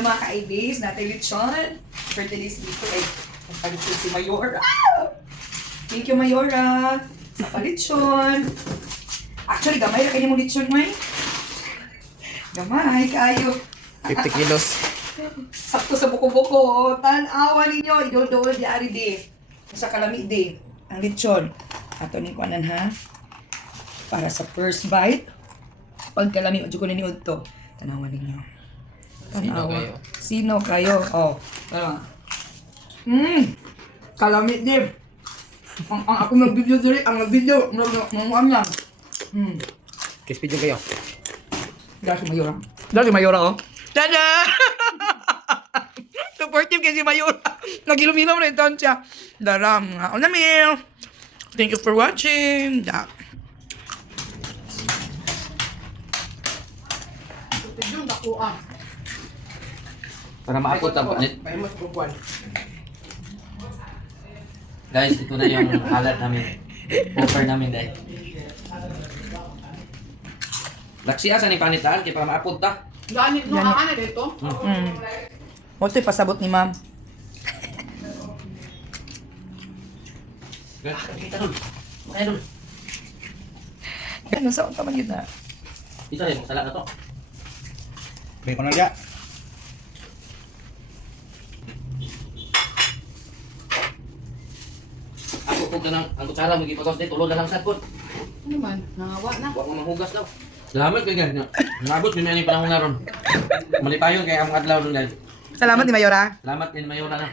Hello mga ka-IBs, natin lechon. For today's video ay pagpalitsyon si Mayora. Thank you Mayora sa palitsyon. Actually, gamay na kayo mong lechon, May. Gamay, kayo. 50 kilos. Sakto sa buko-buko. Tan-awa ninyo. Idol-dol di ari di. Sa kalami di. Ang lechon. Ato ni kuanan ha. Para sa first bite. Pagkalami, udyo ko na niod to. Tanawa ninyo. Sino kayo? Sino kayo? Oh, tama. Kalami di. Ang ako mag-video diri, ang mag-video. Mga lang. Kiss video kayo. Dahil si Mayora. Dali Mayora oh. Tada! Supportive kasi Mayora. Nagilumilaw na ito siya. Daram nga. Onamil. Thank you for watching. Da. Para maabot ang panit. Guys, ito na yung halat namin. Offer namin dahil. Laksi asa ni panitan kay para maabot ta. Ganit no, ano dito? Moto'y pasabot ni ma'am. Kita dun. Makaya dun. Ano saan ka man yun na? Isa rin, sala na to. Pwede ko na liya. Ako kung ka ng ang kutsara mo gipatos dito, tulog na lang sad pod. Ano man? Nangawa na. Huwag mo manghugas daw. Salamat kay guys. Maabot min ni panahon naron. Malipayon kay among adlaw dun guys. Salamat ni Mayora. Salamat din Mayora na.